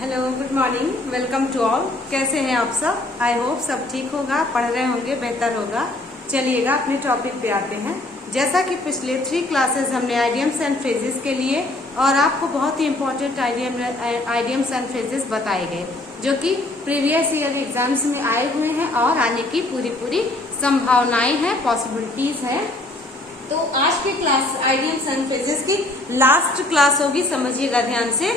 Hello, good morning, welcome to all. कैसे हैं आप सब? आई होप सब ठीक होगा, पढ़ रहे होंगे, बेहतर होगा। चलिएगा अपने टॉपिक पे आते हैं। जैसा कि पिछले 3 क्लासेस हमने आइडियम्स एंड फ्रेजेस के लिए और आपको बहुत ही इंपॉर्टेंट आइडियम्स एंड फ्रेजेस बताए गए जो कि प्रीवियस ईयर एग्जाम्स में आए हुए हैं और आने की पूरी संभावनाएं हैं, पॉसिबिलिटीज हैं। तो आज की क्लास आइडियम्स एंड फ्रेजेस की लास्ट क्लास होगी, समझिएगा ध्यान से।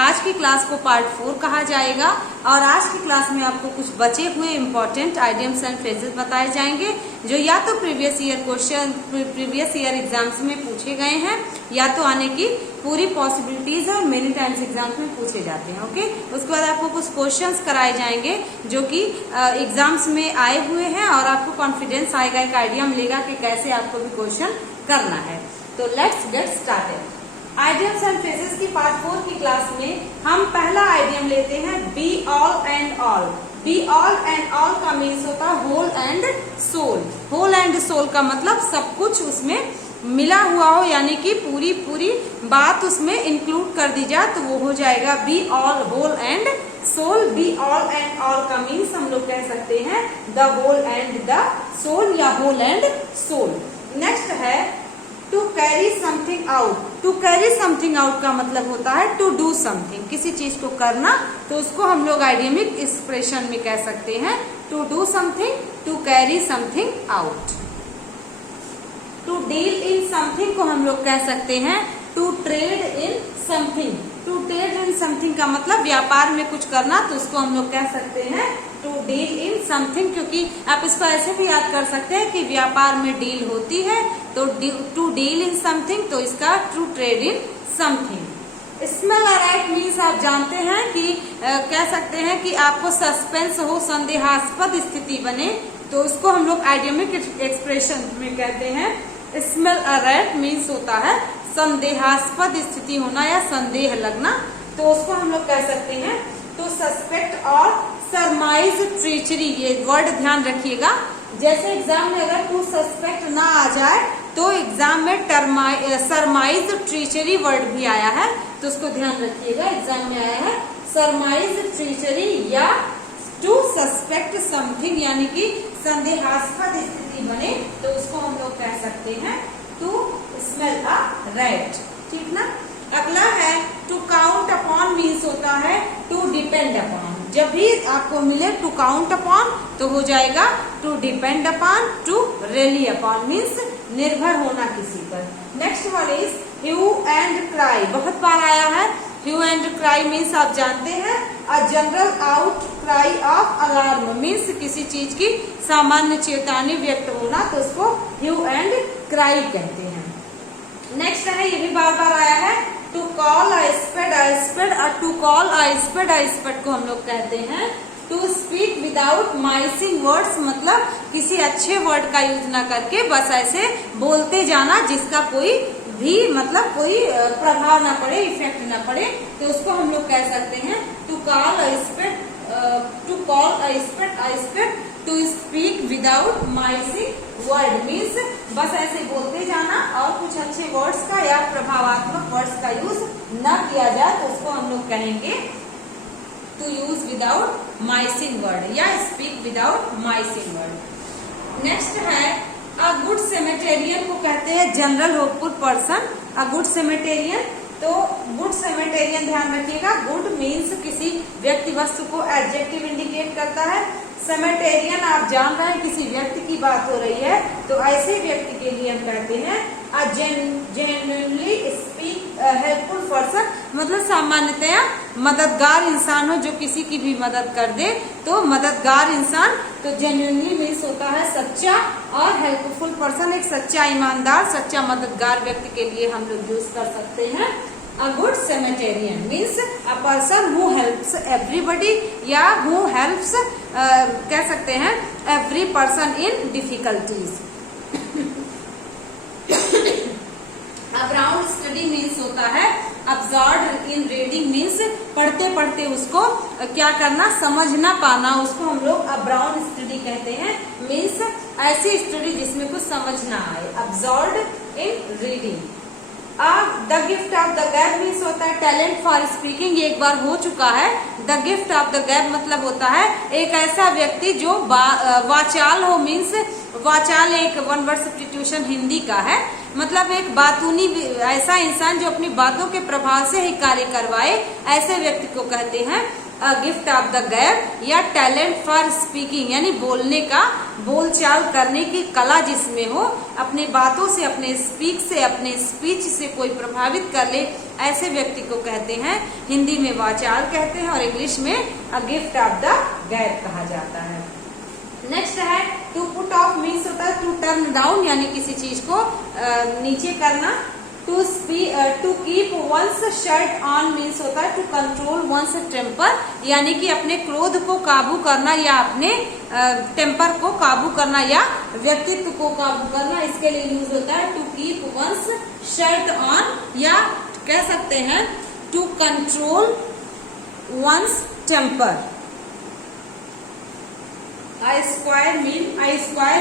आज की क्लास को पार्ट 4 कहा जाएगा और आज की क्लास में आपको कुछ बचे हुए इंपॉर्टेंट आइडियम्स एंड फ्रेजेस बताए जाएंगे जो या तो प्रीवियस ईयर एग्जाम्स में पूछे गए हैं या तो आने की पूरी पॉसिबिलिटीज है और मेनी टाइम्स एग्जाम्स में पूछे जाते हैं। ओके, उसके बाद आपको कुछ क्वेश्चंस कराए जाएंगे जो कि एग्जाम्स में आए हुए हैं और आपको कॉन्फिडेंस आएगा, एक आइडिया मिलेगा कि कैसे आपको भी क्वेश्चन करना है। तो let's get started. Idioms and phrases की पार्ट 4 की क्लास में हम पहला आइडियम लेते हैं, be all and all. Be all and all का मीन्स होता है whole and soul. Whole and soul का मतलब सब कुछ उसमें मिला हुआ हो, यानी कि पूरी बात उसमें इंक्लूड कर दी जाए तो वो हो जाएगा be all whole and soul. Be all and all का मीन्स हम लोग कह सकते हैं the whole and the soul या होल एंड सोल। नेक्स्ट है to carry something out. To carry something out का मतलब होता है टू डू समथिंग, किसी चीज को करना, तो उसको हम लोग आइडियमिक एक्सप्रेशन में कह सकते हैं to do something, to carry something out. To deal in something को हम लोग कह सकते हैं to trade in something. To trade in something का मतलब व्यापार में कुछ करना, तो उसको हम लोग कह सकते हैं टू डील इन समथिंग, क्योंकि आप इसको ऐसे भी याद कर सकते हैं कि व्यापार में डील होती है तो टू डील इन समथिंग, तो इसका to trade in something. Smell a rat means आप जानते हैं कि कह सकते हैं कि आपको सस्पेंस हो, संदेहास्पद स्थिति बने, तो उसको हम लोग आइडियमिक एक्सप्रेशन में कहते हैं स्मेल अराइट मीन्स होता है संदेहास्पद स्थिति होना या संदेह लगना, तो उसको हम लोग कह सकते हैं टू सस्पेक्ट और सरमाइज ट्रीचरी। ये वर्ड ध्यान रखिएगा, जैसे एग्जाम में अगर टू सस्पेक्ट ना आ जाए तो एग्जाम में सरमाइज ट्रीचरी वर्ड भी आया है, तो उसको ध्यान रखिएगा। एग्जाम में आया है सरमाइज ट्रीचरी या टू सस्पेक्ट समथिंग, यानी कि संदेहास्पद स्थिति बने तो उसको हम लोग कह सकते हैं टू स्मेल अ रैट। ठीक ना। अगला है टू काउंट अपॉन मीन्स होता है टू डिपेंड अपॉन। जब भी आपको मिले टू काउंट अपॉन तो हो जाएगा to depend upon, to rely upon means निर्भर होना किसी पर। Next one is hue and cry. बहुत बार आया है ह्यू एंड क्राई मीन्स आप जानते हैं a general out cry of alarm means किसी चीज की सामान्य चेतावनी व्यक्त होना, तो उसको ह्यू एंड क्राई कहते हैं। नेक्स्ट है, ये भी बार बार आया है, टू कॉल अ स्पेड और टू कॉल अ स्पेड को हम लोग कहते हैं टू स्पीक विदाउट माइसिंग वर्ड्स, मतलब किसी अच्छे वर्ड का यूज ना करके बस ऐसे बोलते जाना जिसका कोई भी मतलब कोई प्रभाव ना पड़े, इफेक्ट ना पड़े, तो उसको हम लोग कह सकते हैं to call a spade, to speak without mincing word means बस ऐसे बोलते जाना और कुछ अच्छे वर्ड्स का या प्रभावात्मक वर्ड्स का यूज न किया जाए, तो उसको हम लोग कहेंगे to use without mincing word या speak without mincing word. Next है अ गुड सेमेटेरियन को कहते हैं general hopeful person. A good Samaritan, तो गुड सेमेटेरियन ध्यान रखिएगा, गुड मीन्स किसी व्यक्ति वस्तु को एडजेक्टिव इंडिकेट करता है। सेमेटेरियन आप जान रहे हैं किसी व्यक्ति की बात हो रही है, तो ऐसे व्यक्ति के लिए हम कहते हैं अ जेन्युइनली स्पीक हेल्पफुल पर्सन, मतलब सामान्यतया मददगार इंसान हो जो किसी की भी मदद कर दे, तो मददगार इंसान। तो जेन्युइनली मीन्स होता है सच्चा और हेल्पफुल पर्सन एक सच्चा ईमानदार, सच्चा मददगार व्यक्ति के लिए हम लोग यूज कर सकते हैं। A good Samaritan means a person who helps everybody या who helps कह सकते हैं every person in difficulties। Around study means होता है absorbed in reading means पढ़ते पढ़ते उसको क्या करना, समझ ना पाना, उसको हम लोग अब्राउन स्टडी कहते हैं। मीन्स ऐसी स्टडी जिसमें कुछ समझ ना आए, absorbed in reading। A the gift of the गैब मीन्स होता है टैलेंट फॉर स्पीकिंग, ये एक बार हो चुका है। द गिफ्ट ऑफ द गैब मतलब होता है एक ऐसा व्यक्ति जो वाचाल हो, मीन्स वाचाल एक वन वर्ड सब्स्टिट्यूशन हिंदी का है, मतलब एक बातूनी ऐसा इंसान जो अपनी बातों के प्रभाव से ही कार्य करवाए, ऐसे व्यक्ति को कहते हैं अ गिफ्ट ऑफ द गैब या टैलेंट फॉर स्पीकिंग, यानी बोलने का, बोलचाल करने की कला जिसमें हो, अपनी बातों से, अपने स्पीक से, अपने स्पीच से कोई प्रभावित कर ले, ऐसे व्यक्ति को कहते हैं, हिंदी में वाचाल कहते हैं और इंग्लिश में अ गिफ्ट ऑफ द गैब कहा जाता है। नेक्स्ट है टू पुट ऑफ मीन्स होता है टू टर्न डाउन, यानी किसी चीज को नीचे करना। To keep one's shirt on means होता है टू कंट्रोल वंस टेम्पर, यानी कि अपने क्रोध को काबू करना या अपने टेम्पर को काबू करना या व्यक्तित्व को काबू करना, इसके लिए यूज होता है to keep one's shirt on, या कह सकते हैं to control one's temper. I square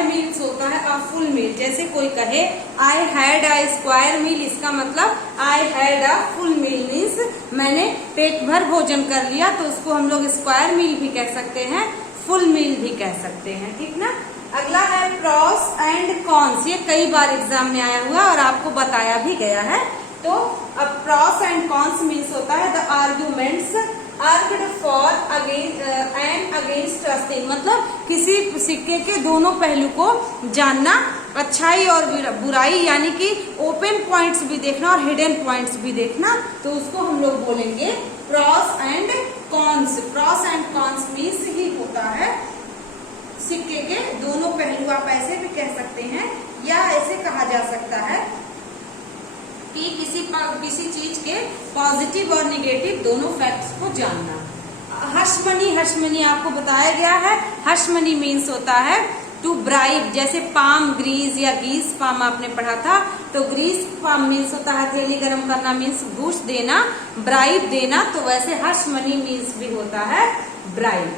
means होता है अ फुल मील, जैसे कोई कहे आई हैड अ स्क्वायर मील, इसका मतलब I had a full meal means मैंने पेट भर भोजन कर लिया, तो उसको हम लोग स्क्वायर मील भी कह सकते हैं, फुल मील भी कह सकते हैं, ठीक ना। अगला है प्रॉस एंड कॉन्स, ये कई बार एग्जाम में आया हुआ और आपको बताया भी गया है। तो अब प्रॉस एंड कॉन्स मीन्स होता है the arguments argued for and against a thing, मतलब किसी सिक्के के दोनों पहलू को जानना, अच्छाई और बुराई, यानी कि ओपन पॉइंट्स भी देखना और हिडन पॉइंट्स भी देखना, तो उसको हम लोग बोलेंगे pros and cons. Pros and cons means he होता है सिक्के के दोनों पहलू, आप ऐसे भी कह सकते हैं या ऐसे कहा जा सकता है कि किसी चीज के पॉजिटिव और निगेटिव दोनों फैक्ट्स को जानना। हशमनी आपको बताया गया है, हशमनी मीन्स होता है टू ब्राइब, जैसे पाम ग्रीस या गीस पाम आपने पढ़ा था, तो ग्रीस पाम मीन्स होता है हथेली गर्म करना, मीन्स घूस देना, ब्राइब देना, तो वैसे हशमनी मीन्स भी होता है ब्राइब।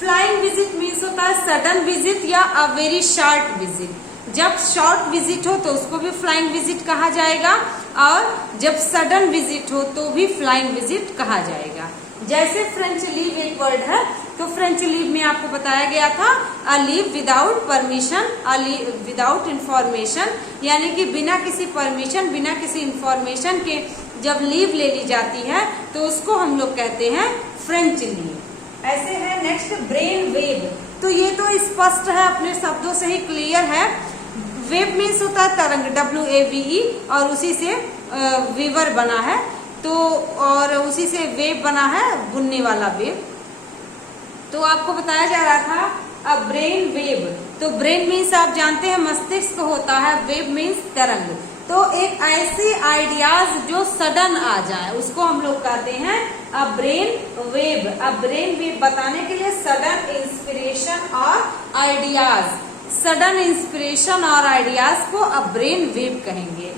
फ्लाइंग विजिट मीन्स होता है सडन विजिट या अ वेरी शॉर्ट विजिट, जब शॉर्ट विजिट हो तो उसको भी फ्लाइंग विजिट कहा जाएगा, और जब सडन विजिट हो तो भी फ्लाइंग विजिट कहा जाएगा। जैसे फ्रेंच लीव एक वर्ड है, तो फ्रेंच लीव में आपको बताया गया था a leave without permission, a leave without information, यानी कि बिना किसी परमिशन, बिना किसी इंफॉर्मेशन के जब लीव ले ली जाती है तो उसको हम लोग कहते हैं फ्रेंच लीव। ऐसे है नेक्स्ट ब्रेन वेव, तो ये तो स्पष्ट है, अपने शब्दों से ही क्लियर है। वेव मीन्स होता है तरंग, WAVE, और उसी से वीवर बना है, तो और उसी से वेव बना है, बुनने वाला वेव। तो आपको बताया जा रहा था अब ब्रेन वेव, तो ब्रेन मीन्स आप जानते हैं मस्तिष्क होता है, वेव मीन्स तरंग, तो एक ऐसी आइडियाज जो सडन आ जाए उसको हम लोग कहते हैं अ ब्रेन वेव। अब ब्रेन वेव बताने के लिए सडन इंस्पिरेशन और आइडियाज, सडन इंस्पिरेशन और आइडियाज को अ ब्रेन वेव कहेंगे।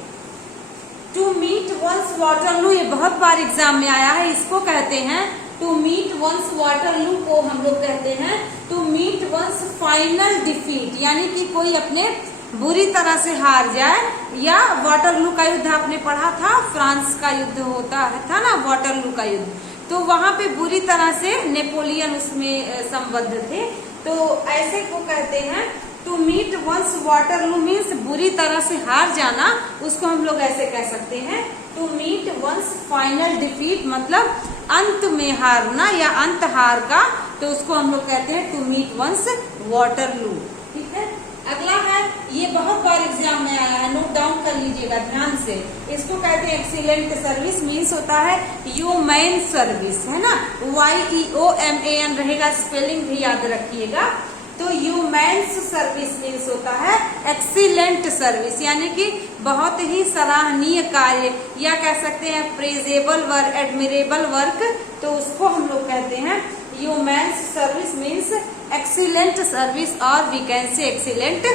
टू मीट वंस वाटरलू, ये बहुत बार एग्जाम में आया है, इसको कहते हैं टू मीट वंस वाटरलू को हम लोग कहते हैं to meet one's final defeat, यानी कि कोई अपने बुरी तरह से हार जाए, या वाटरलू का युद्ध आपने पढ़ा था, फ्रांस का युद्ध होता था ना वाटरलू का युद्ध, तो वहां पे बुरी तरह से नेपोलियन उसमें संबद्ध थे, तो ऐसे को कहते हैं to meet one's Waterloo means बुरी तरह से हार जाना, उसको हम लोग ऐसे कह सकते हैं to meet one's final defeat, मतलब अंत में हारना या अंत हार का, तो उसको हम लोग कहते हैं टू मीट वंस वाटरलू। ठीक है, अगला है, ये बहुत बार एग्जाम में आया है, नोट डाउन कर लीजिएगा ध्यान से, इसको कहते हैं एक्सीलेंट सर्विस, मीन्स होता है ह्यूमैन सर्विस, है ना, YEOMAN रहेगा, स्पेलिंग भी याद रखिएगा। तो ह्यूमैन सर्विस मीन्स होता है एक्सीलेंट सर्विस, यानी कि बहुत ही सराहनीय कार्य, या कह सकते हैं प्रेजेबल वर्क, एडमिरेबल वर्क, तो उसको हम लोग कहते हैं human service means excellent service, और we can say excellent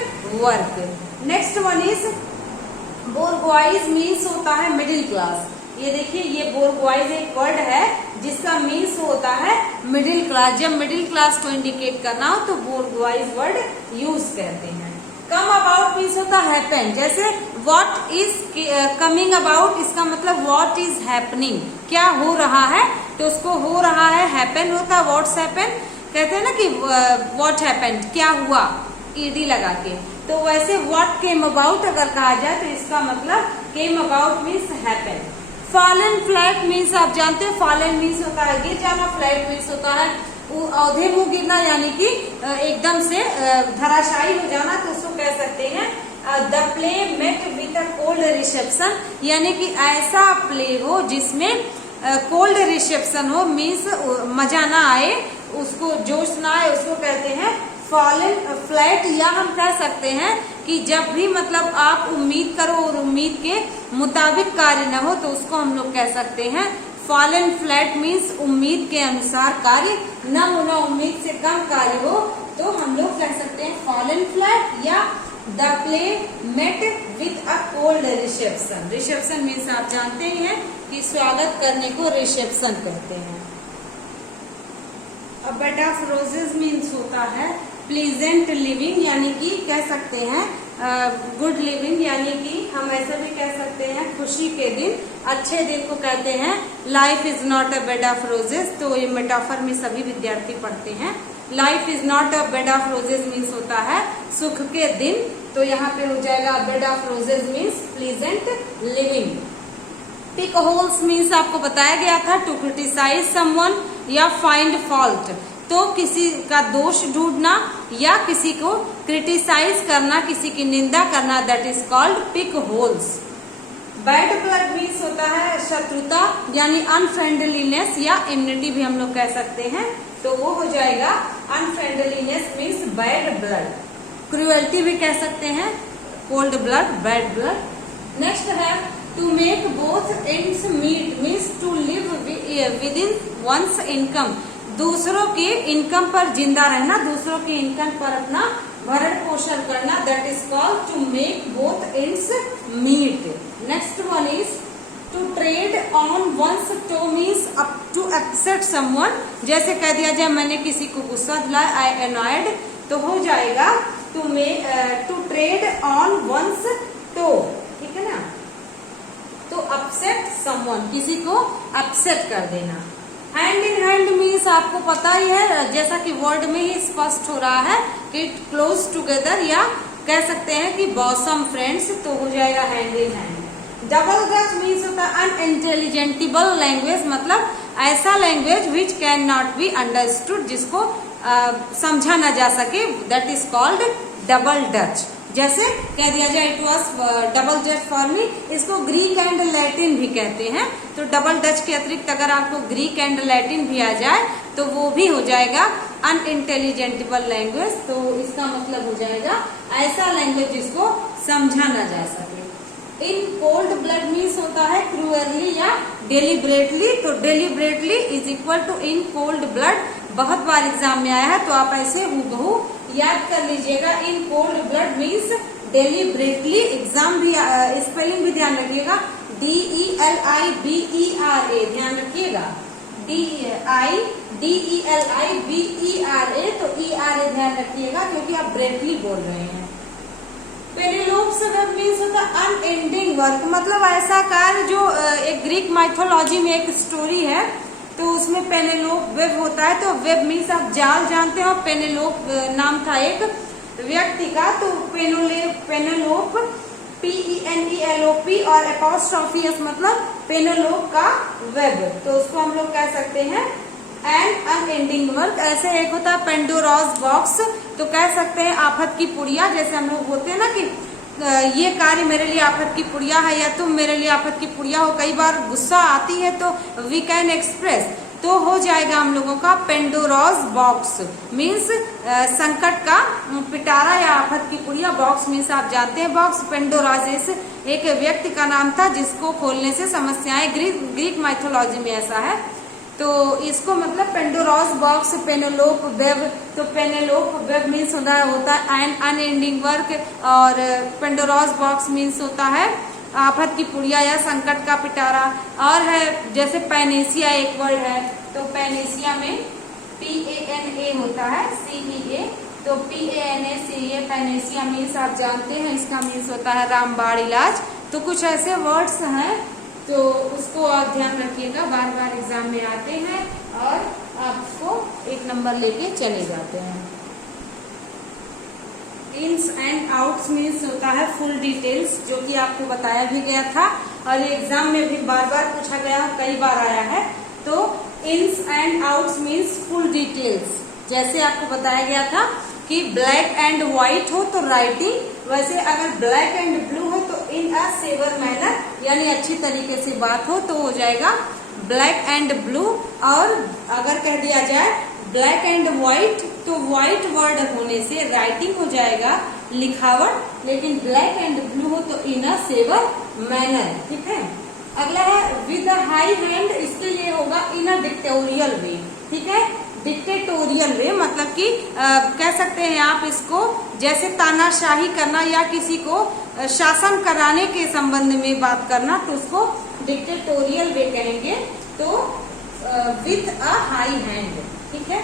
work. Next one is bourgeois, means होता है मिडिल क्लास। ये देखिए, ये बोर्गोइज एक वर्ड है जिसका मीन्स होता है मिडिल क्लास, जब मिडिल क्लास को इंडिकेट करना हो तो बोर्गोइज वर्ड यूज करते हैं। कम अबाउट मीन्स होता हैपन, जैसे व्हाट इज कमिंग अबाउट, इसका मतलब व्हाट इज हैपनिंग, क्या हो रहा है, तो उसको हो रहा है हैपन होता है, व्हाट्स हैपन कहते हैं ना कि व्हाट हैपेंड, क्या हुआ, ईडी लगा के। तो वैसे व्हाट केम अबाउट अगर कहा जाए तो इसका मतलब came about means happen. Fallen flat means आप जानते हो, फॉलन मीन्स होता है गिर जाना, फ्लैट मीन्स होता है औधे मुंह गिरना, यानी कि एकदम से धराशायी हो जाना, तो उसको कह सकते हैं the play met with a cold reception, यानी कि ऐसा प्ले हो जिसमें कोल्ड रिसेप्शन हो, मीन्स मजा ना आए, उसको जोश ना आए, उसको कहते हैं फॉलन फ्लैट। या हम कह सकते हैं कि जब भी मतलब आप उम्मीद करो और उम्मीद के मुताबिक कार्य न हो, तो उसको हम लोग कह सकते हैं फॉलन फ्लैट, मीन्स उम्मीद के अनुसार कार्य न होना, उम्मीद से कम कार्य हो, तो हम लोग कह सकते हैं फॉलन फ्लैट। या the play met with a cold reception, reception means आप जानते ही हैं कि स्वागत करने को रिसेप्शन कहते हैं। अ बेड ऑफ रोजेज मीन्स होता है प्लीजेंट लिविंग, यानी कि कह सकते हैं गुड लिविंग, यानी कि हम ऐसा भी कह सकते हैं खुशी के दिन, अच्छे दिन को कहते हैं life is not a bed of roses. तो ये मेटाफर में सभी विद्यार्थी पढ़ते हैं। Life is not a bed of roses means होता है सुख के दिन, तो यहाँ पे हो जाएगा bed of roses means pleasant living. Pick holes means आपको बताया गया था टू क्रिटिसाइज समवन या फाइंड फॉल्ट, तो किसी का दोष ढूंढना या किसी को क्रिटिसाइज करना, किसी की निंदा करना, that is called pick holes. Bad blood means होता है शत्रुता, यानी अनफ्रेंडलीनेस या इम्यूनिटी भी हम लोग कह सकते हैं, तो वो हो जाएगा unfriendliness means bad blood. Cruelty भी कह सकते हैं cold blood, bad blood. Next है to make both ends meet means to live within one's income, दूसरों के इनकम पर जिंदा रहना, दूसरों के इनकम पर अपना भरण पोषण करना, that is called to make both ends meet. Next one is to tread on one's toe means to upset someone, जैसे कह दिया जाए मैंने किसी को गुस्सा दिलाया, आई एनॉयड, तो हो जाएगा to tread on one's toe, ठीक है ना। तो अपसेट समवन, किसी को अपसेट कर देना। हैंड इन हैंड मीन्स आपको पता ही है, जैसा कि वर्ड में ही स्पष्ट हो रहा है कि क्लोज टुगेदर, या कह सकते हैं कि बॉसम फ्रेंड्स, तो हो जाएगा hand in hand. Double Dutch means होता है अनइंटेलिजेंटिबल लैंग्वेज, मतलब ऐसा language which can not be understood, जिसको समझा ना जा सके, that is called double Dutch. जैसे कह दिया जाए it was double Dutch for me, इसको ग्रीक एंड लैटिन भी कहते हैं, तो डबल डच के अतिरिक्त अगर आपको ग्रीक एंड लैटिन भी आ जाए तो वो भी हो जाएगा अनइंटेलिजेंटिबल लैंग्वेज, तो इसका मतलब हो जाएगा ऐसा लैंग्वेज जिसको समझा ना जा सके। इन कोल्ड ब्लड मीन्स होता है क्रूअरली या डेलिब्रेटली, तो deliberately is equal to in cold blood, बहुत बार एग्जाम में आया है, तो आप ऐसे हूबहू याद कर लीजिएगा। इन cold blood means deliberately, exam भी स्पेलिंग भी ध्यान रखिएगा, DELIBERA ध्यान रखिएगा, DELIBERA, तो ERA ध्यान रखिएगा क्योंकि आप ब्रेटली बोल रहे हैं। पेनेलोप्स वर्ब मीन्स होता है अनएंडिंग वर्क, मतलब ऐसा कार्य जो एक ग्रीक माइथोलॉजी में एक स्टोरी है, तो उसमें पेनेलोप वेब होता है, तो वेब मीन्स आप जाल जानते हो, पेनेलोप नाम था एक व्यक्ति का, तो पेनेलोप PENELOP और एपोस्ट्रोफियस मतलब पेनेलोप का वेब, तो उसको हम लोग कह सकते हैं एन अनएंडिंग वर्क। ऐसे एक होता है पेंडोरास बॉक्स, तो कह सकते हैं आफत की पुड़िया, जैसे हम लोग बोलते हैं ना कि ये कार्य मेरे लिए आफत की पुड़िया है, या तुम मेरे लिए आफत की पुड़िया हो। कई बार गुस्सा आती है तो वी कैन एक्सप्रेस, तो हो जाएगा हम लोगों का पेंडोरास बॉक्स मीन्स संकट का पिटारा या आफत की पुड़िया। बॉक्स मीन्स आप जानते हैं बॉक्स, पेंडोरास एक व्यक्ति का नाम था जिसको खोलने से समस्याएं, ग्रीक माइथोलॉजी में ऐसा है, तो इसको मतलब पेंडोरास बॉक्स, पेनेलोप वेब, तो पेनेलोप वेब मीन्स होता है एन अनएंडिंग वर्क, और पेंडोरास बॉक्स मीन्स होता है आफत की पुड़िया या संकट का पिटारा। और है जैसे पैनेसिया एक वर्ड है, तो पैनेसिया में PANA होता है, CEA, तो PANACA मीन्स आप जानते हैं, इसका मीन्स होता है रामबाण इलाज। तो कुछ ऐसे वर्ड्स हैं तो उसको आप ध्यान रखिएगा, बार बार एग्जाम में आते हैं और आपको 1 नंबर लेके चले जाते हैं। इन्स एंड आउट्स मीन्स होता है फुल डिटेल्स, जो कि आपको बताया भी गया था और एग्जाम में भी बार बार पूछा गया, कई बार आया है। तो ins and outs means full details. जैसे आपको बताया गया था कि ब्लैक एंड व्हाइट हो तो राइटिंग, वैसे अगर ब्लैक एंड ब्लू हो तो इन अ सेवर मैनर, यानी अच्छी तरीके से बात हो तो हो जाएगा ब्लैक एंड ब्लू। और अगर कह दिया जाए ब्लैक एंड व्हाइट तो व्हाइट वर्ड होने से राइटिंग हो जाएगा लिखावट, लेकिन ब्लैक एंड ब्लू हो तो इन अ सेवर मैनर। ठीक है, अगला है विद अ हाई हैंड, इसके लिए होगा इन अ डिक्टेटोरियल वे। ठीक है, डिक्टेटोरियल वे मतलब कि कह सकते हैं आप इसको, जैसे तानाशाही करना या किसी को शासन कराने के संबंध में बात करना, तो उसको डिक्टेटोरियल वे कहेंगे। तो विथ अ हाई हैंड। ठीक है,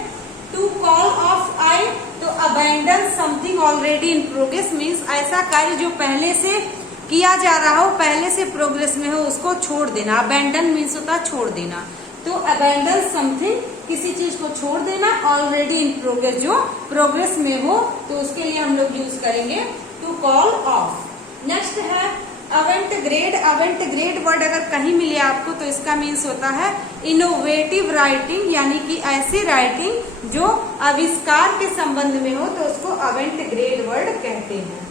टू कॉल ऑफ आई, तो abandon something already in progress means ऐसा कार्य जो पहले से किया जा रहा हो, पहले से प्रोग्रेस में हो, उसको छोड़ देना। अबैंडन मीन्स होता है छोड़ देना। तो अबैंडन समथिंग, किसी चीज को छोड़ देना, ऑलरेडी इन प्रोग्रेस, जो प्रोग्रेस में हो, तो उसके लिए हम लोग यूज करेंगे टू कॉल ऑफ। नेक्स्ट है अवेंट ग्रेड। अवेंट ग्रेड वर्ड अगर कहीं मिले आपको तो इसका मीन्स होता है इनोवेटिव राइटिंग, यानी कि ऐसी राइटिंग जो आविष्कार के संबंध में हो, तो उसको अवेंट ग्रेड वर्ड कहते हैं।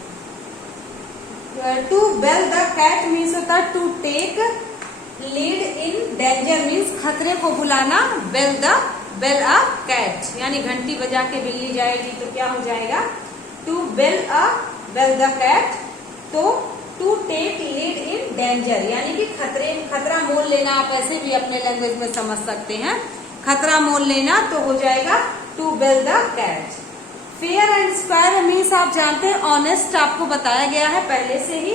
To bell the cat means होता है to take lead in danger means खतरे को बुलाना। बेल अ कैट, यानी घंटी बजा के बिल्ली जाएगी तो क्या हो जाएगा टू बेल द कैट। तो to take lead in danger, यानी कि खतरा मोल लेना, आप ऐसे भी अपने लैंग्वेज में समझ सकते हैं, खतरा मोल लेना, तो हो जाएगा to bell the cat. Fair and square means आप जानते हैं ऑनेस्ट, आपको बताया गया है पहले से ही।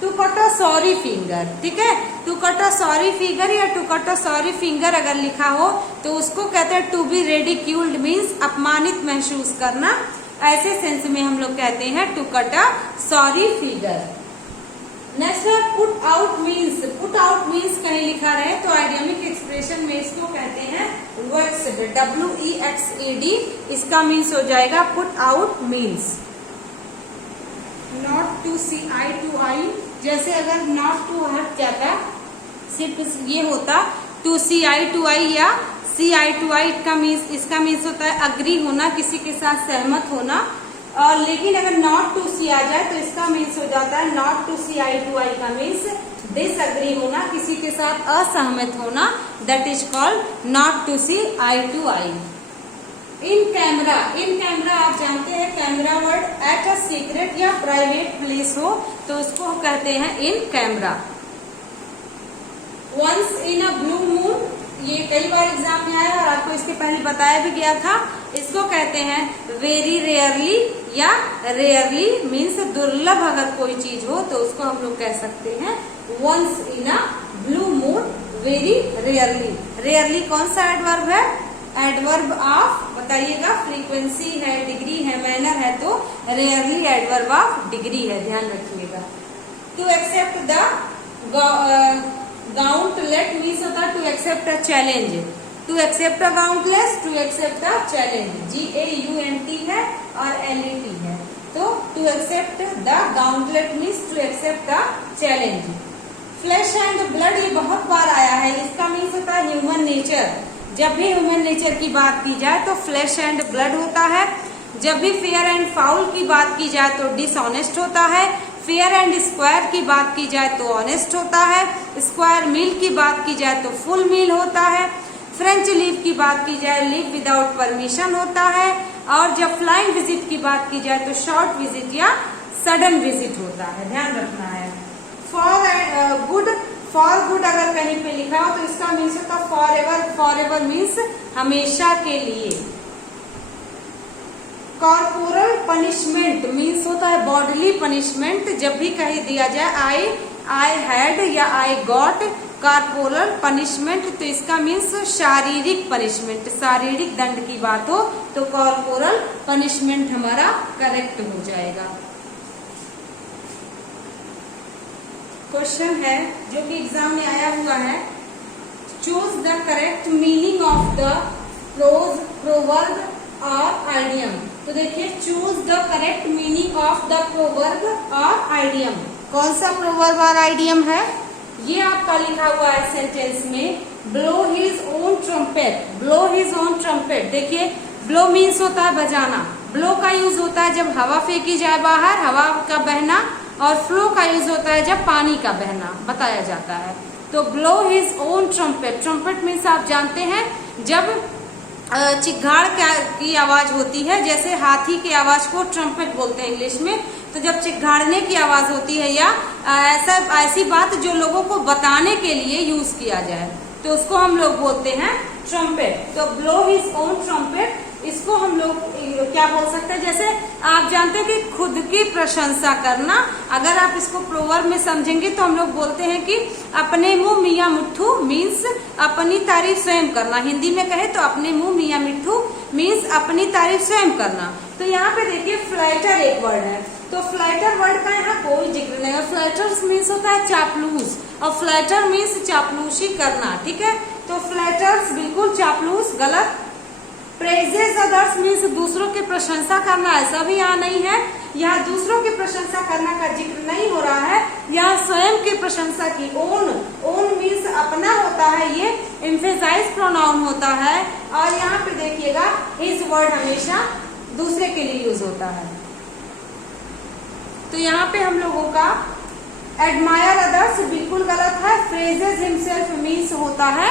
To cut a sorry finger, ठीक है, to cut a sorry figure या to cut a sorry finger अगर लिखा हो तो उसको कहते हैं टू बी रिडिक्यूल्ड मीन्स अपमानित महसूस करना। ऐसे सेंस में हम लोग कहते हैं to cut a sorry figure. Next है put out means. Put out means कहीं लिखा रहे तो आइडियमिक एक्सप्रेशन में इसको कहते हैं वेक्सेड, WEXED, इसका मीन्स हो जाएगा put out means. Not to see eye to eye, जैसे अगर नॉट टू हट जाता, सिर्फ ये होता टू सी आई टू आई या सी आई टू आई का मीन्स, इसका मीन्स होता है अग्री होना, किसी के साथ सहमत होना। और लेकिन अगर नॉट टू सी आ जाए तो इसका मीन्स हो जाता है not to see eye to eye का मीन्स डिसएग्री होना, किसी के साथ असहमत होना, that is called not to see eye to eye. In camera, in camera आप जानते हैं camera word at a secret या प्राइवेट प्लेस हो तो उसको कहते हैं in camera. Once in a blue moon, ये कई बार एग्जाम में आया और आपको इसके पहले बताया भी गया था, इसको कहते हैं वेरी रेयरली या रेयरली मीन्स दुर्लभ अगर कोई चीज हो तो उसको हम लोग कह सकते हैं once in a blue moon very rarely. Rarely कौन सा एडवर्ब है? एडवर्ब ऑफ, बताइएगा, फ्रीक्वेंसी है, डिग्री है, मैनर है, तो रेयरली एडवर्ब ऑफ डिग्री है, ध्यान रखिएगा। To accept the gauntlet means होता है to accept a challenge, to accept a gauntlets, to accept a challenge, GAUNT है और LET है। तो to accept the gauntlet means to accept a challenge. Flesh and blood, ये बहुत बार आया है, इसका मीन्स होता है ह्यूमन नेचर। जब भी ह्यूमन नेचर की बात की जाए तो फ्लैश एंड ब्लड होता है। जब भी फेयर एंड फाउल की बात की जाए तो डिसऑनेस्ट होता है। फेयर एंड स्क्वायर की बात की जाए तो ऑनेस्ट होता है। स्क्वायर मील की बात की जाए तो फुल मील होता है। फ्रेंच लीव की बात की जाए लीव विदाउट परमिशन होता है। और जब फ्लाइंग विजिट की बात की जाए तो शॉर्ट विजिट या सडन विजिट होता है, ध्यान रखना है। फॉर गुड, फॉर गुड अगर कहीं पे लिखा हो तो इसका मीन्स होता है for ever, for ever means हमेशा के लिए। कॉर्पोरल पनिशमेंट मीन्स होता है बॉडीली पनिशमेंट। जब भी कहीं दिया जाए आई हैड या आई गॉट कॉर्पोरल पनिशमेंट, तो इसका मीन्स शारीरिक पनिशमेंट, शारीरिक दंड की बात हो तो कॉर्पोरल पनिशमेंट हमारा करेक्ट हो जाएगा। क्वेश्चन है जो कि एग्जाम में आया हुआ है, choose the correct meaning of the prose, proverb और आइडियम। तो देखिए, choose the correct meaning of the proverb और आइडियम। कौन सा प्रोवर्ब और आइडियम है? ये आपका लिखा हुआ है सेंटेंस में, blow his own trumpet, blow his own trumpet. देखिए, ब्लो मीन्स होता है बजाना, ब्लो का यूज होता है जब हवा फेंकी जाए बाहर, हवा का बहना, और फ्लो का यूज होता है जब पानी का बहना बताया जाता है। तो blow his own trumpet, trumpet means आप जानते हैं जब चिघाड़ की आवाज होती है, जैसे हाथी की आवाज को ट्रम्पेट बोलते हैं इंग्लिश में। तो जब चिघाड़ने की आवाज होती है या ऐसी बात जो लोगों को बताने के लिए यूज किया जाए, तो उसको हम लोग बोलते हैं ट्रम्पेट। तो ब्लो हिज ओन ट्रम्पेट, इसको हम लोग क्या बोल सकते हैं? जैसे आप जानते हैं कि खुद की प्रशंसा करना, अगर आप इसको प्रोवर्ब में समझेंगे तो हम लोग बोलते हैं कि अपने मुंह मियाँ मिट्ठू, मीन्स अपनी तारीफ स्वयं करना। हिंदी में कहे तो अपने मुंह मियाँ मिट्ठू मीन्स अपनी तारीफ स्वयं करना। तो यहाँ पे देखिए, फ्लैटर एक वर्ड है, तो फ्लैटर वर्ड का यहाँ कोई जिक्र नहीं है। फ्लैटर मीन्स होता है चापलूस, और फ्लैटर मीन्स चापलूसी करना, ठीक है। तो फ्लैटर्स बिल्कुल चापलूस, गलत। प्रेजेस अदर्स मीन्स दूसरों की प्रशंसा करना, ऐसा भी यहाँ नहीं है। यहाँ दूसरों की प्रशंसा करना का जिक्र नहीं हो रहा है, यहाँ स्वयं की प्रशंसा की। ओन, ओन मीन्स अपना होता है, ये एम्फेसाइज प्रोनाउन होता है। और यहाँ पे देखिएगा, हिज वर्ड हमेशा दूसरे के लिए यूज होता है। तो यहाँ पे हम लोगों का एडमायर अदर्स बिल्कुल गलत है। फ्रेजेस हिमसेल्फ मीन्स होता है,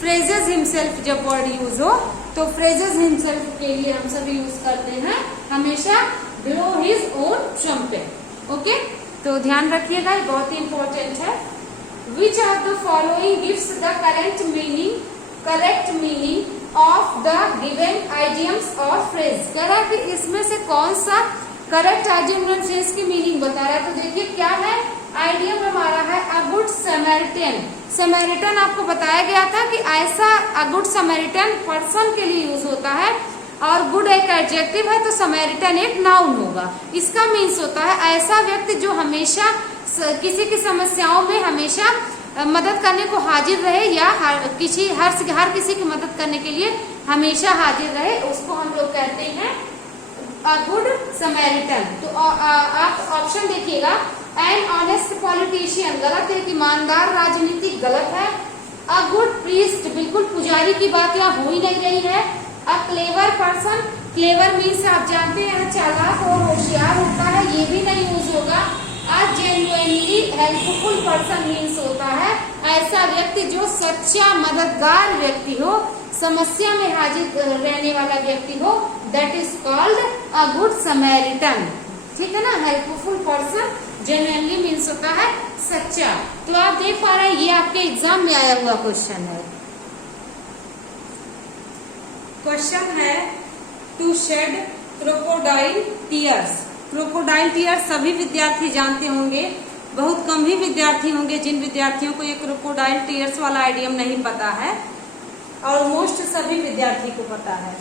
फ्रेजेस हिमसेल्फ जब वर्ड यूज हो तो फ्रेजेस हिमसेल्फ के लिए हम सभी यूज करते हैं हमेशा blow his own trumpet. Okay, तो ध्यान रखिएगा, ये बहुत ही इंपॉर्टेंट है। Which of the following gives the correct meaning of the given idioms और फ्रेज। कह रहा है कि इसमें से कौन सा करेक्ट आइडियम और फ्रेज की मीनिंग बता रहा है। तो देखिए क्या है, आइडियम हमारा है अ गुड समैरिटन। समैरिटन आपको बताया गया था कि ऐसा अ गुड समैरिटन पर्सन के लिए यूज होता है, और गुड एक एडजेक्टिव है तो समैरिटन एक नाउन होगा। इसका मीन्स होता है ऐसा व्यक्ति जो हमेशा किसी की समस्याओं में हमेशा मदद करने को हाजिर रहे, या हर किसी की मदद करने के लिए हमेशा हाजिर रहे, उसको हम लोग कहते हैं अ गुड समैरिटन। तो आप ऑप्शन देखिएगा, एन ऑनेस्ट पॉलिटिशियन गलत है, ईमानदार राजनीतिक गलत है। अ गुड प्रीस्ट, बिल्कुल पुजारी की बात यहाँ हो ही नहीं रही है। A clever person, clever means आप जानते हैं चालाक और होशियार होता है, ये भी नहीं यूज होगा। अ जेन्युइनली हेल्पफुल पर्सन मीन्स होता है ऐसा व्यक्ति जो सच्चा मददगार व्यक्ति हो, समस्या में हाजिर रहने वाला व्यक्ति हो, that is called a good Samaritan. ठीक है ना, हेल्पफुल पर्सन, जेन्युइनली मीन्स होता है सच्चा। तो आप देख पा रहे हैं, ये आपके एग्जाम में आया हुआ क्वेश्चन है। क्वेश्चन है, to shed crocodile tears. Crocodile tears सभी विद्यार्थी जानते होंगे, बहुत कम ही विद्यार्थी होंगे जिन विद्यार्थियों को ये क्रोकोडाइल टीयर्स वाला आइडियम नहीं पता है। ऑलमोस्ट सभी विद्यार्थी को पता है।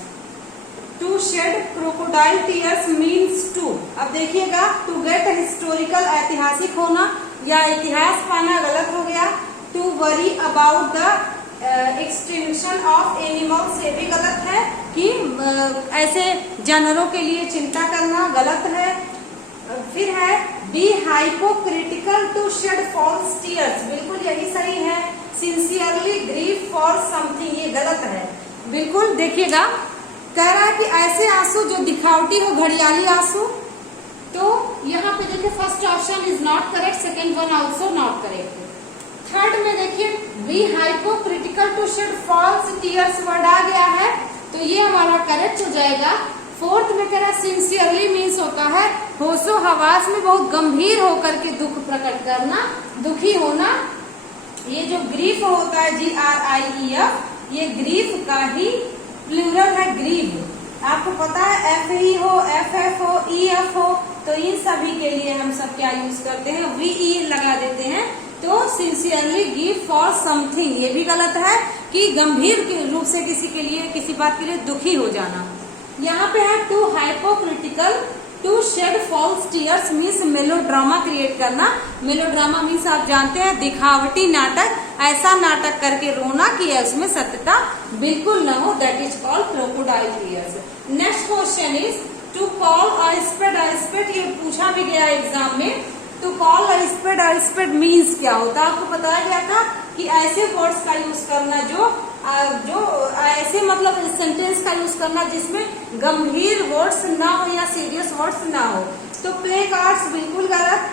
To shed crocodile tears means to, अब देखिएगा, टू गेट हिस्टोरिकल, ऐतिहासिक होना या इतिहास पाना गलत हो गया। To worry about the extinction of animals, ये भी गलत है कि ऐसे जानवरों के लिए चिंता करना गलत है। फिर है be hypocritical to shed false tears, बिल्कुल यही सही है। सिंसियरली ग्रीव फॉर समथिंग, ये गलत है बिल्कुल। देखिएगा, कह रहा है कि ऐसे आंसू जो दिखावटी हो, घड़ियाली आंसू। तो यहाँ पे देखिए, first option is not correct, second one also not correct. Third में देखिए, be hypocritical to shed false tears word आ गया है, तो ये हमारा करेक्ट हो जाएगा। फोर्थ में कह रहा है सिंसियरली मीन्स होता है होशो हवास में बहुत गंभीर होकर के दुख प्रकट करना, दुखी होना। ये जो ग्रीफ होता है, GRIEF, ये ग्रीफ का ही प्लूरल है, ग्रीव। आपको पता है FE हो, FF हो, EF हो, तो इन सभी के लिए हम सब क्या यूज करते हैं, VE लगा देते हैं, तो सिंसियरली गिव फॉर समथिंग, ये भी गलत है कि गंभीर रूप से किसी के लिए, किसी बात के लिए दुखी हो जाना। यहाँ पे है to hypocritical, to shed false tears means melodrama create करना। मेलोड्रामा मीन्स आप जानते हैं दिखावटी नाटक, ऐसा नाटक करके रोना कि उसमें सत्यता बिल्कुल न हो, that is called crocodile tears. Next question is to call a spade a spade, ये पूछा भी गया एग्जाम में। To call a spade means क्या होता है? आपको बताया गया था कि ऐसे वर्ड्स का यूज करना जो ऐसे मतलब सेंटेंस का यूज करना जिसमें गंभीर वर्ड्स ना हो या सीरियस वर्ड्स ना हो। तो प्ले कार्ड्स बिल्कुल गलत,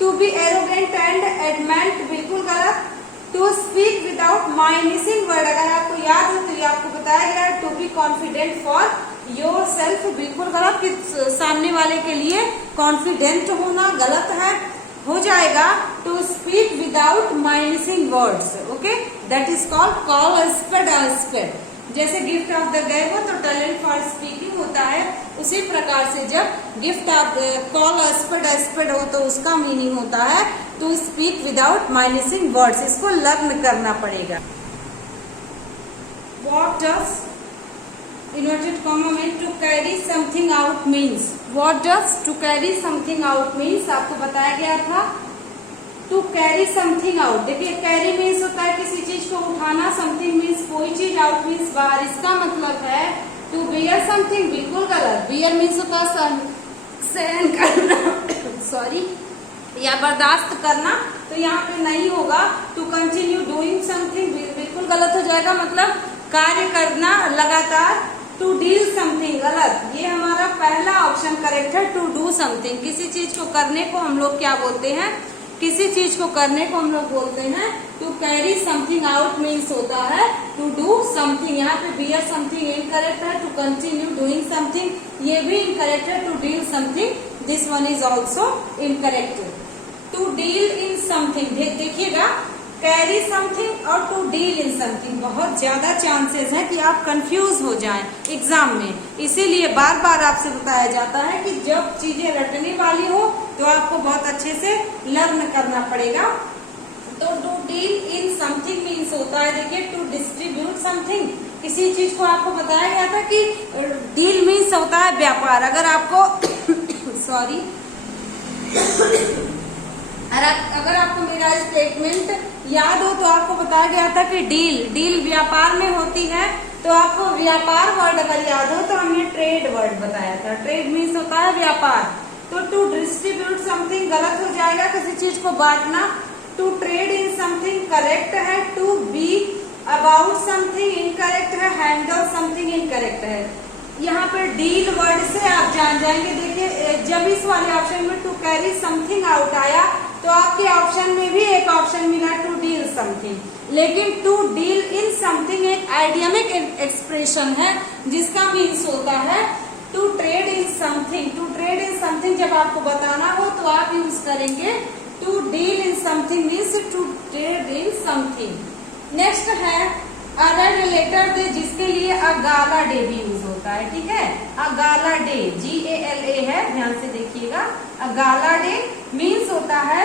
to be arrogant and adamant बिल्कुल गलत, to speak without mincing word, अगर आपको याद हो तो ये आपको बताया गया है। To be confident for yourself बिल्कुल गलत, कि सामने वाले के लिए कॉन्फिडेंट होना गलत है, हो जाएगा। To speak without mincing words, okay, that is called call a spade. जैसे गिफ्ट ऑफ द गए हो तो टैलेंट फॉर स्पीकिंग होता है, उसी प्रकार से जब gift of call a spade हो तो उसका मीनिंग होता है to speak without mincing words. इसको लर्न करना पड़ेगा। व्हाट डज इन्वर्टेड कॉमा में to carry something out means, what does to carry something out means आपको बताया गया था। टू कैरी समथिंग आउट, देखिए कैरी मीन्स होता है किसी चीज को उठाना, समथिंग मीन्स कोई चीज, आउट मीन्स बाहर। इसका मतलब है टू बियर समथिंग बिल्कुल गलत। बियर मीन्स होता है सहन करना सॉरी, या बर्दाश्त करना, तो यहाँ पे नहीं होगा। टू कंटिन्यू डूइंग समथिंग बिल्कुल गलत हो जाएगा, मतलब कार्य करना लगातार। टू डील समथिंग गलत, ये हमारा पहला ऑप्शन करेक्ट है। टू डू समथिंग, किसी चीज को करने को हम लोग क्या बोलते हैं? किसी चीज को करने को हम लोग बोलते हैं to carry something out means होता है टू डू समथिंग। यहाँ पे बियर समथिंग इनकरेक्ट है। टू कंटिन्यू डूइंग समथिंग ये भी इनकरेक्ट है। To deal something this one is also incorrect. To deal in something, देखिएगा कैरी समथिंग और टू डील इन समथिंग बहुत ज्यादा चांसेस है कि आप कंफ्यूज हो जाएं एग्जाम में, इसीलिए बार बार आपसे बताया जाता है कि जब चीजें रटने वाली हो तो आपको बहुत अच्छे से लर्न करना पड़ेगा। तो to deal in something means होता है, देखिए टू डिस्ट्रीब्यूट समथिंग, किसी चीज को आपको बताया गया था कि डील मीन्स होता है व्यापार। अगर आपको सॉरी अगर आपको मेरा स्टेटमेंट याद हो तो आपको बताया गया था कि डील व्यापार में होती है। तो आपको व्यापार वर्ड अगर याद हो तो हमने ट्रेड वर्ड बताया था। ट्रेड मीन्स होता है व्यापार। तो टू डिस्ट्रीब्यूट समथिंग गलत हो जाएगा, किसी चीज को बांटना। To trade in something correct है। To be about something incorrect है। हैंडल समथिंग इनकरेक्ट है। यहाँ पर डील वर्ड से आप जान जाएंगे। देखिए जब इस वाले ऑप्शन में टू कैरी समथिंग आउट आया तो आपके ऑप्शन में भी एक ऑप्शन मिला टू डील समथिंग, लेकिन टू डील इन समथिंग एक आइडियमिक एक्सप्रेशन है जिसका मीन्स होता है to trade in something. To trade in something जब आपको बताना हो तो आप यूज करेंगे to deal in something means to trade in something. Next है अ रेड लेटर डे, जिसके लिए अ गाला डे भी यूज होता है, ठीक है। अ गाला डे GALA है, ध्यान से देखिएगा। अ गाला डे मीन्स होता है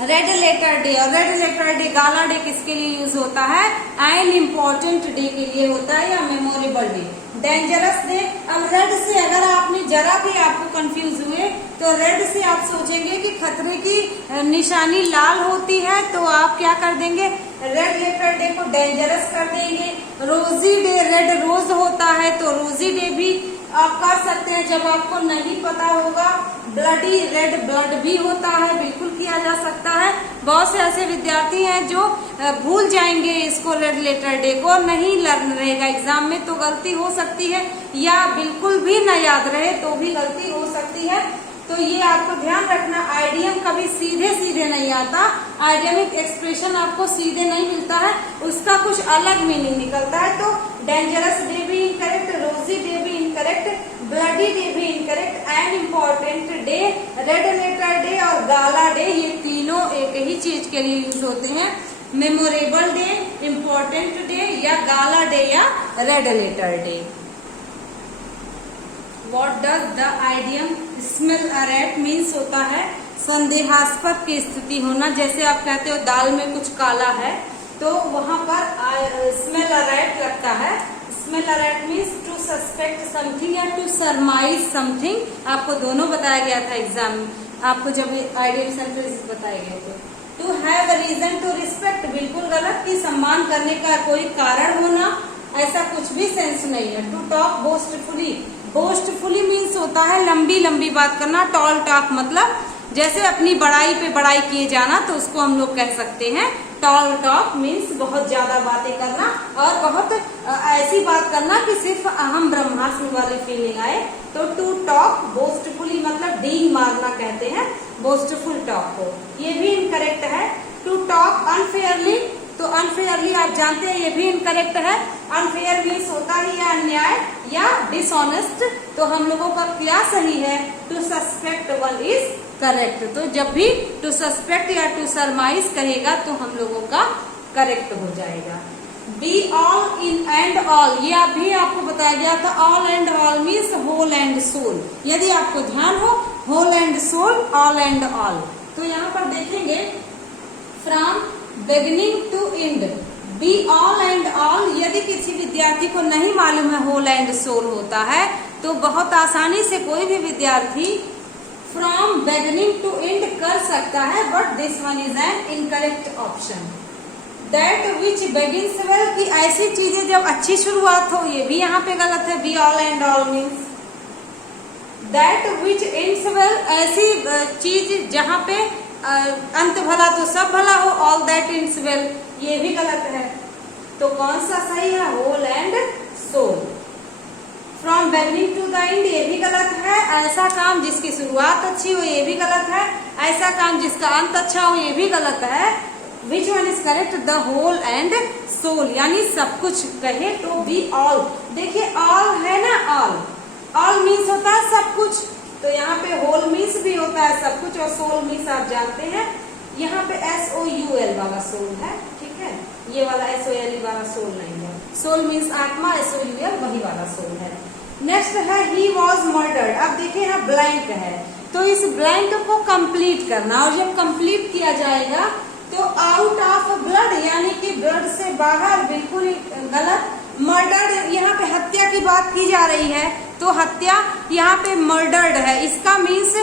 रेड लेटर डे, और रेड लेटर डे गाला डे किसके लिए यूज होता है? एन इम्पोर्टेंट डे के लिए होता है या मेमोरेबल डे। डेंजरस डे, अब रेड से अगर आपने जरा भी आपको कंफ्यूज हुए तो रेड से आप सोचेंगे कि खतरे की निशानी लाल होती है तो आप क्या कर देंगे? रेड लेटर डे को डेंजरस कर देंगे। रोजी डे, रेड रोज होता है तो रोजी डे भी आप कर सकते हैं जब आपको नहीं पता होगा। ब्लडी, रेड ब्लड भी होता है, बिल्कुल किया जा सकता है। बहुत से ऐसे विद्यार्थी हैं जो भूल जाएंगे इसको, रेड लेटर डे को नहीं लर्न रहेगा एग्जाम में तो गलती हो सकती है, या बिल्कुल भी न याद रहे तो भी गलती हो सकती है। तो ये आपको ध्यान रखना, आइडियम कभी सीधे सीधे नहीं आता, आइडियमिक एक्सप्रेशन आपको सीधे नहीं मिलता है, उसका कुछ अलग मीनिंग निकलता है। तो डेंजरस डे भी इनकरेक्ट, रोजी डे भी इनकरेक्ट, ब्लडी डे भी incorrect, an important day, red letter day और गाला डे, ये तीनों एक ही चीज के लिए यूज होते हैं। मेमोरेबल डे, इम्पोर्टेंट डे या गाला डे या red letter day. What does the idiom smell a rat means होता है संदेहास्पद की स्थिति होना, जैसे आप कहते हो दाल में कुछ काला है तो वहां पर स्मेल अराइट लगता है। Smell a rat means to suspect something या टू सरमाइज समथिंग। आपको दोनों बताया गया था एग्जाम, आपको जब आइडियम्स एंड फ्रेजेस बताए गए थे। To have reason to respect, बिल्कुल गलत, कि सम्मान करने का कोई कारण होना, ऐसा कुछ भी सेंस नहीं है। टू टॉक बोस्टफुली, बोस्टफुली मीन्स होता है लंबी लंबी बात करना। टॉल टॉक मतलब जैसे अपनी बड़ाई पे बड़ाई किए जाना, तो उसको हम लोग कह सकते हैं टॉल टॉक मीन्स बहुत ज्यादा बातें करना और बहुत ऐसी बात करना कि सिर्फ अहम ब्रह्मास्मि वाली फीलिंग आए। तो टू टॉक बोस्टफुली मतलब डींग मारना कहते हैं बोस्टफुल टॉक को, ये भी इनकरेक्ट है। टू टॉक अनफेयरली, तो अनफेयरली आप जानते हैं ये भी इनकरेक्ट है। अनफेयर मीन्स होता है या अन्याय या डिसऑनेस्ट, तो हम लोगों का क्या सही है? To suspect one is correct. तो जब भी टू सस्पेक्ट या टू सरमाइज कहेगा तो हम लोगों का करेक्ट हो जाएगा। Be all in and all, ये अभी आपको बताया गया था। All and all means whole and sole, यदि आपको ध्यान हो, whole and sole, all and all. तो यहाँ पर देखेंगे from beginning to end, be all and all. यदि किसी विद्यार्थी को नहीं मालूम है होल एंड सोल होता है, तो बहुत आसानी से कोई भी विद्यार्थी फ्रॉम बिगिनिंग टू एंड कर सकता है, but this one is an incorrect option. That which begins well, की ऐसी चीजें जब अच्छी शुरुआत हो, ये भी यहाँ पे गलत है। B all and all means that which ends well, ऐसी चीज जहाँ पे अंत भला तो सब भला हो। ऑल दैट एंड्स वेल, ये भी गलत है। तो कौन सा सही है? Whole and sole. From beginning to the end, ये भी गलत है। ऐसा काम जिसकी शुरुआत अच्छी हो, ये भी गलत है। ऐसा काम जिसका अंत अच्छा हो, ये भी गलत है। Which one is correct? The whole and sole, यानी सब कुछ कहे तो बी ऑल। देखिए ऑल है ना, ऑल, ऑल मीन्स होता है सब कुछ, तो यहाँ पे होल मीन्स भी होता है सब कुछ, और सोल मीन्स आप जानते हैं यहाँ पे SOUL वाला सोल है, ठीक है। ये वाला SOL वाला सोल नहीं है। सोल मीन्स आत्मा, SOUL वही वाला सोल है। नेक्स्ट है ही वॉज मर्डर्ड। अब देखिए यहाँ ब्लैंक है, तो इस ब्लैंक को कंप्लीट करना, और जब कंप्लीट किया जाएगा तो आउट ऑफ ब्लड, यानी कि ब्लड से बाहर, बिल्कुल गलत। मर्डर्ड, यहाँ पे हत्या की बात की जा रही है, तो हत्या यहाँ पे मर्डर्ड है। इसका मीन्स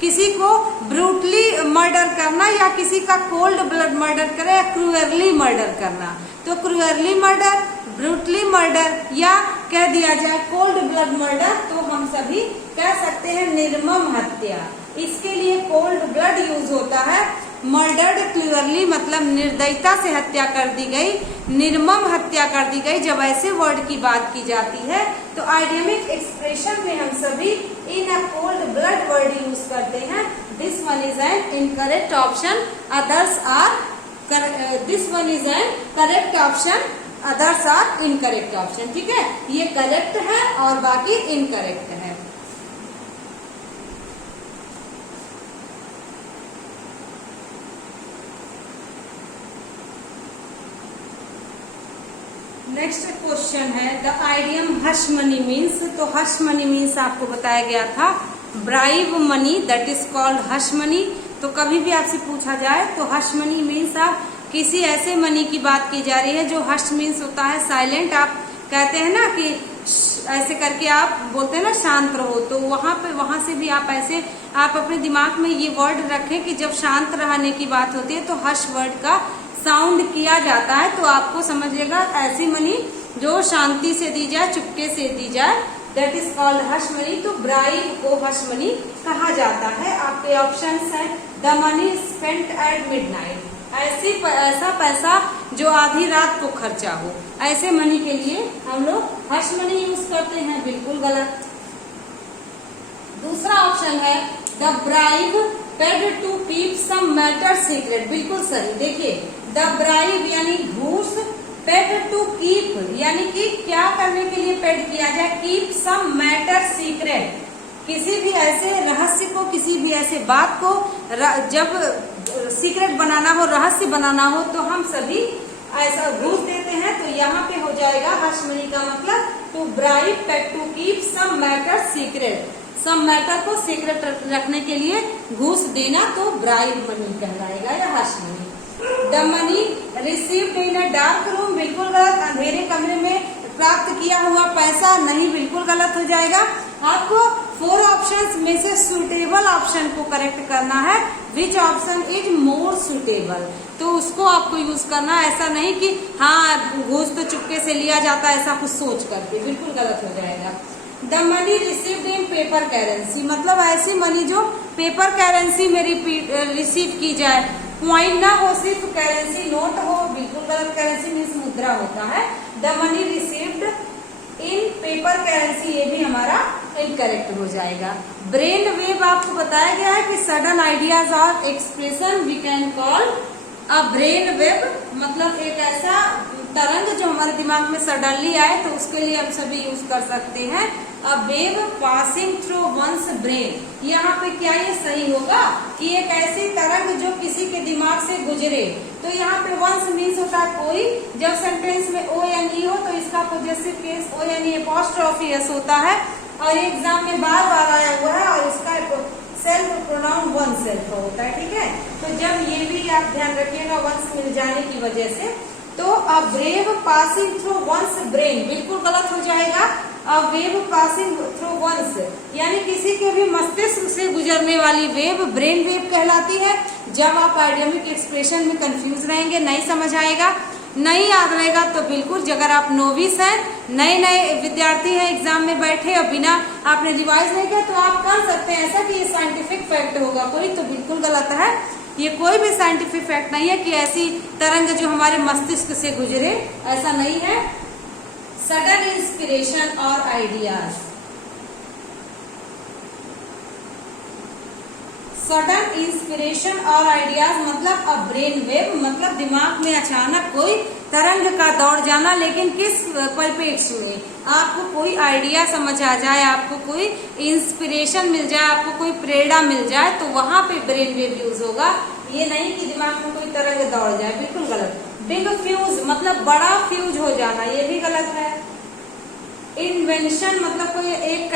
किसी को ब्रूटली मर्डर करना, या किसी का कोल्ड ब्लड मर्डर करे, या क्रूअरली मर्डर करना। तो क्रूअरली मर्डर, ब्रूटली मर्डर, या कह दिया जाए कोल्ड ब्लड मर्डर, तो हम सभी कह सकते हैं निर्मम हत्या। इसके लिए कोल्ड ब्लड यूज होता है। मर्डर्ड क्लियरली मतलब निर्दयता से हत्या कर दी गई, निर्मम हत्या कर दी गई। जब ऐसे वर्ड की बात की जाती है तो आइडियमिक एक्सप्रेशन में हम सभी in a cold blood word use करते हैं। This one is an incorrect option, others are, this one is an correct option, others are incorrect option, ठीक है। ये करेक्ट है और बाकी इनकरेक्ट है। नेक्स्ट क्वेश्चन है the idiom hush money means. तो हश मनी मीन्स आपको बताया गया था bribe money, that is called hush money. तो कभी भी आपसे पूछा जाए तो हश मनी मीन्स आप किसी ऐसे मनी की बात की जा रही है जो हश मीन्स होता है साइलेंट। आप कहते हैं ना कि ऐसे करके आप बोलते हैं ना शांत रहो, तो वहां से भी आप ऐसे आप अपने दिमाग में ये वर्ड रखें कि जब शांत रहने की बात होती है तो हश वर्ड का साउंड किया जाता है। तो आपको समझिएगा ऐसी मनी जो शांति से दी जाए, चुपके से दी जाए, that is called hush money. तो ब्राइब को हश मनी कहा जाता है। आपके ऑप्शंस हैं the money spent at midnight, ऐसा पैसा जो आधी रात को खर्चा हो, ऐसे मनी के लिए हम लोग हश मनी यूज करते हैं, बिल्कुल गलत। दूसरा ऑप्शन है the bribe paid to keep some matter secret, बिल्कुल सही। देखिए द ब्राइब यानी घूस, पेड टू कीप यानी कि क्या करने के लिए पेड किया जाए, कीप सम मैटर सीक्रेट, किसी भी ऐसे रहस्य को, किसी भी ऐसे बात को जब सीक्रेट बनाना हो, रहस्य बनाना हो, तो हम सभी ऐसा घूस देते हैं। तो यहाँ पे हो जाएगा हश मनी का मतलब to bribe paid to keep some matter secret. Some matter को सीक्रेट रखने के लिए घूस देना तो ब्राइब मनी कहलाएगा या hush money. The money received in a dark room, बिल्कुल गलत। अंधेरे कमरे में प्राप्त किया हुआ पैसा, नहीं, बिल्कुल गलत हो जाएगा। आपको 4 ऑप्शंस में से सुटेबल ऑप्शन को करेक्ट करना है। Which option is more suitable, तो उसको आपको यूज करना। ऐसा नहीं कि हाँ घूस तो चुपके से लिया जाता है, ऐसा कुछ सोच करके, बिल्कुल गलत हो जाएगा। The money received in paper currency, मतलब ऐसी मनी जो पेपर करेंसी में रिसीव की जाए, क्वाइन ना हो, सिर्फ करेंसी नोट हो, बिल्कुल गलत। करेंसी मीन्स मुद्रा होता है। The money received in paper currency, ये भी हमारा इनकरेक्ट हो जाएगा। ब्रेन वेव आपको बताया गया है कि सडन आइडियाज और expression we can call a brain wave, मतलब एक ऐसा तरंग जो हमारे दिमाग में सडनली आए, तो उसके लिए हम सभी यूज कर सकते हैं a wave passing through once brain. यहाँ पे क्या ये सही होगा कि एक ऐसी तरंग जो किसी के दिमाग से गुजरे, तो यहाँ पे वंस मीन्स होता है कोई। जब सेंटेंस में ओ एन ई हो तो इसका possessive case O N E apostrophe S होता है, और एग्जाम में बार बार आया हुआ है, और इसका सेल्फ प्रोनाउन वन सेल्फ होता है, ठीक है। तो जब ये भी आप ध्यान रखिएगा वंस मिल जाने की वजह से, तो a wave passing through once brain, बिल्कुल गलत हो जाएगा। A wave passing through once, यानी किसी के भी मस्तिष्क से गुजरने वाली वेव ब्रेन वेव कहलाती है। जब आप आइडियमिक एक्सप्रेशन में कंफ्यूज रहेंगे, नहीं समझ आएगा, नहीं याद रहेगा, तो बिल्कुल अगर आप नोविस हैं, नए नए विद्यार्थी हैं, एग्जाम में बैठे और बिना आपने रिवाइज नहीं किया, तो आप कर सकते हैं ऐसा कि ये साइंटिफिक फैक्ट होगा कोई, तो बिल्कुल गलत है। ये कोई भी साइंटिफिक फैक्ट नहीं है कि ऐसी तरंग जो हमारे मस्तिष्क से गुजरे, ऐसा नहीं है। सडन इंस्पिरेशन और आइडियाज, सडन इंस्पिरेशन और आइडियाज मतलब अ ब्रेन वेव, मतलब दिमाग में अचानक कोई तरंग का दौड़ जाना, लेकिन किस परिप्रेक्ष्य में, आपको कोई आइडिया समझ आ जाए, आपको कोई इंस्पिरेशन मिल जाए, आपको कोई प्रेरणा मिल जाए, तो वहां पे ब्रेन वेव यूज होगा। ये नहीं कि दिमाग में कोई तरंग दौड़ जाए, बिल्कुल गलत। बिग फ्यूज मतलब बड़ा फ्यूज हो जाना, ये भी गलत है। इन्वेंशन मतलब कोई एक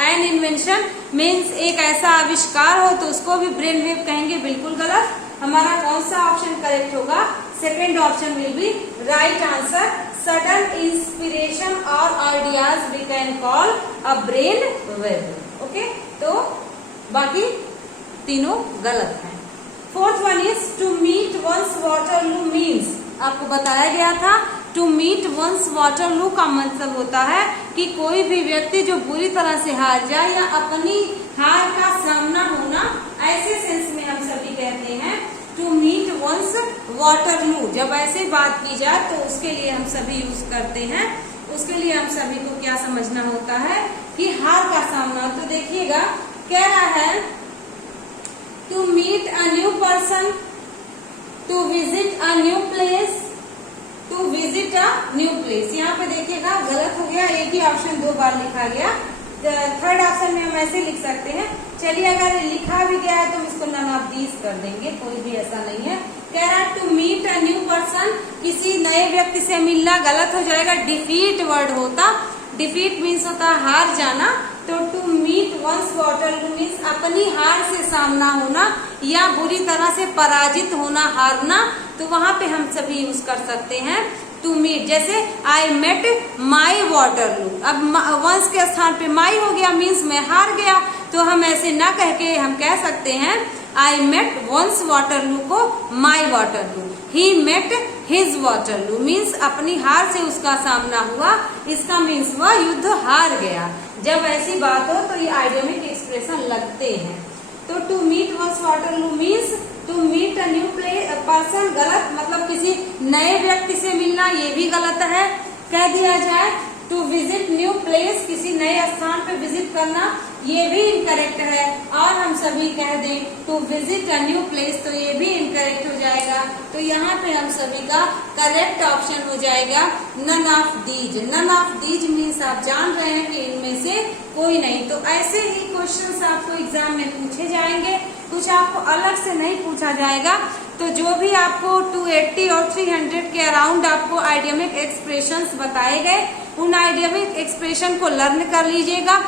एन इन्वेंशन मीन्स एक ऐसा आविष्कार हो, तो उसको भी ब्रेन वेव कहेंगे, बिल्कुल गलत। हमारा कौन सा ऑप्शन करेक्ट होगा? Second option will be right answer. Sudden inspiration और ideas we can call a brain wave. Okay, तो बाकी तीनों गलत हैं। Fourth one is to meet one's Waterloo means, आपको बताया गया था टू मीट वंस वाटरलू का मतलब होता है कि कोई भी व्यक्ति जो बुरी तरह से हार जाए या अपनी हार का सामना होना, ऐसे सेंस में हम सभी कहते हैं टू मीट वंस वाटरलू। जब ऐसे बात की जाए तो उसके लिए हम सभी यूज करते हैं। उसके लिए हम सभी को क्या समझना होता है कि हार का सामना। तो देखिएगा कह रहा है to meet a new person, to visit a new place, to visit a new place. यहाँ पे देखिएगा गलत हो गया, एक ही ऑप्शन 2 बार लिखा गया। थर्ड ऑप्शन में हम ऐसे लिख सकते हैं। चलिए अगर लिखा भी गया है तो हम इसको नन ऑफ दीज कर देंगे, कोई भी ऐसा नहीं है। कह रहा है to meet a new person, किसी नए व्यक्ति से मिलना, गलत हो जाएगा। डिफीट वर्ड होता, डिफीट मीन्स होता है हार जाना, तो to meet one's Waterloo means अपनी हार से सामना होना या बुरी तरह से पराजित होना, हारना। तो वहां पे हम सभी यूज कर सकते हैं टू मीट। जैसे आई मेट माई वाटरलू, अब वंस के स्थान पे माई हो गया, मीन्स मैं हार गया। तो हम ऐसे ना कह के हम कह सकते हैं आई मेट वंस वाटरलू को my Waterloo, he met his Waterloo means अपनी हार से उसका सामना हुआ, इसका मीन्स वह युद्ध हार गया। जब ऐसी बात हो तो ये आइडियमिक एक्सप्रेशन लगते हैं। तो to meet one's Waterloo means to meet a new person, गलत, मतलब किसी नए व्यक्ति से मिलना, ये भी गलत है। कह दिया जाए टू विजिट न्यू प्लेस, किसी नए स्थान पे विजिट करना, ये भी इनकरेक्ट है। और हम सभी कह दें to visit a new place, तो ये भी इनकरेक्ट हो जाएगा। तो यहाँ पे हम सभी का करेक्ट ऑप्शन हो जाएगा none of these. None of these means आप जान रहे हैं कि इनमें से कोई नहीं। तो ऐसे ही क्वेश्चंस आपको एग्जाम में पूछे जाएंगे, कुछ आपको अलग से नहीं पूछा जाएगा। तो जो भी आपको 280 और 300 के अराउंड आपको आइडियमिक एक्सप्रेशंस बताए गए, उन आइडियमिक एक्सप्रेशन को लर्न कर लीजिएगा।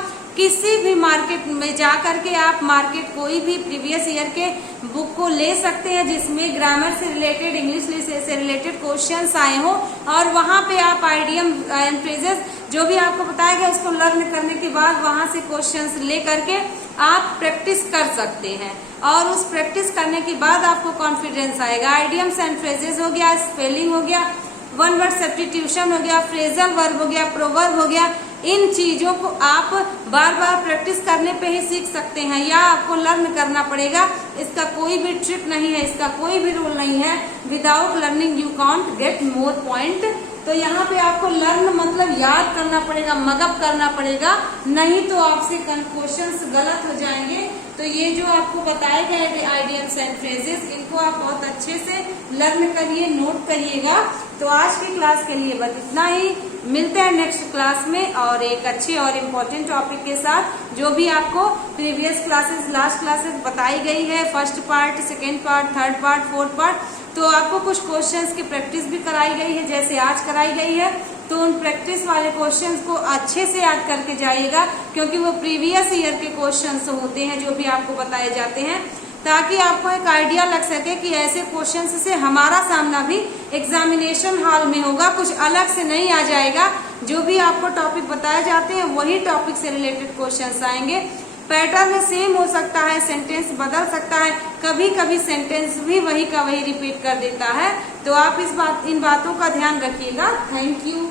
किसी भी मार्केट में जा करके आप मार्केट कोई भी प्रीवियस ईयर के बुक को ले सकते हैं जिसमें ग्रामर से रिलेटेड, इंग्लिश से रिलेटेड क्वेश्चंस आए हो, और वहां पे आप आइडियम एंड फ्रेजेस जो भी आपको बताया गया उसको लर्न करने के बाद वहां से क्वेश्चंस ले करके आप प्रैक्टिस कर सकते हैं, और उस प्रैक्टिस करने के बाद आपको कॉन्फिडेंस आएगा। आइडियम्स एंड फ्रेजेस हो गया, स्पेलिंग हो गया, वन वर्ड सब्स्टिट्यूशन हो गया, फ्रेजल वर्ब हो गया, प्रोवर्ब हो गया, इन चीजों को आप बार बार प्रैक्टिस करने पे ही सीख सकते हैं, या आपको लर्न करना पड़ेगा। इसका कोई भी ट्रिक नहीं है, इसका कोई भी रूल नहीं है। Without learning you can't get more point. तो यहाँ पे आपको लर्न मतलब याद करना पड़ेगा, मगअप करना पड़ेगा, नहीं तो आपसे क्वेश्चंस गलत हो जाएंगे। तो ये जो आपको बताए गए आइडियम्स एंड फ्रेजेस, इनको आप बहुत अच्छे से लर्न करिए, नोट करिएगा। तो आज की क्लास के लिए बस इतना ही। मिलते हैं नेक्स्ट क्लास में और एक अच्छे और इम्पोर्टेंट टॉपिक के साथ, जो भी आपको प्रीवियस क्लासेस, लास्ट क्लासेस बताई गई है, first part, second part, third part, fourth part, तो आपको कुछ क्वेश्चंस की प्रैक्टिस भी कराई गई है जैसे आज कराई गई है। तो उन प्रैक्टिस वाले क्वेश्चंस को अच्छे से याद करके जाइएगा, क्योंकि वो प्रीवियस ईयर के क्वेश्चंस होते हैं जो भी आपको बताए जाते हैं, ताकि आपको एक आइडिया लग सके कि ऐसे क्वेश्चंस से हमारा सामना भी एग्जामिनेशन हॉल में होगा, कुछ अलग से नहीं आ जाएगा। जो भी आपको टॉपिक बताए जाते हैं वही टॉपिक से रिलेटेड क्वेश्चंस आएंगे। पैटर्न सेम हो सकता है, सेंटेंस बदल सकता है, कभी कभी सेंटेंस भी वही का वही रिपीट कर देता है। तो आप इन बातों का ध्यान रखिएगा। Thank you.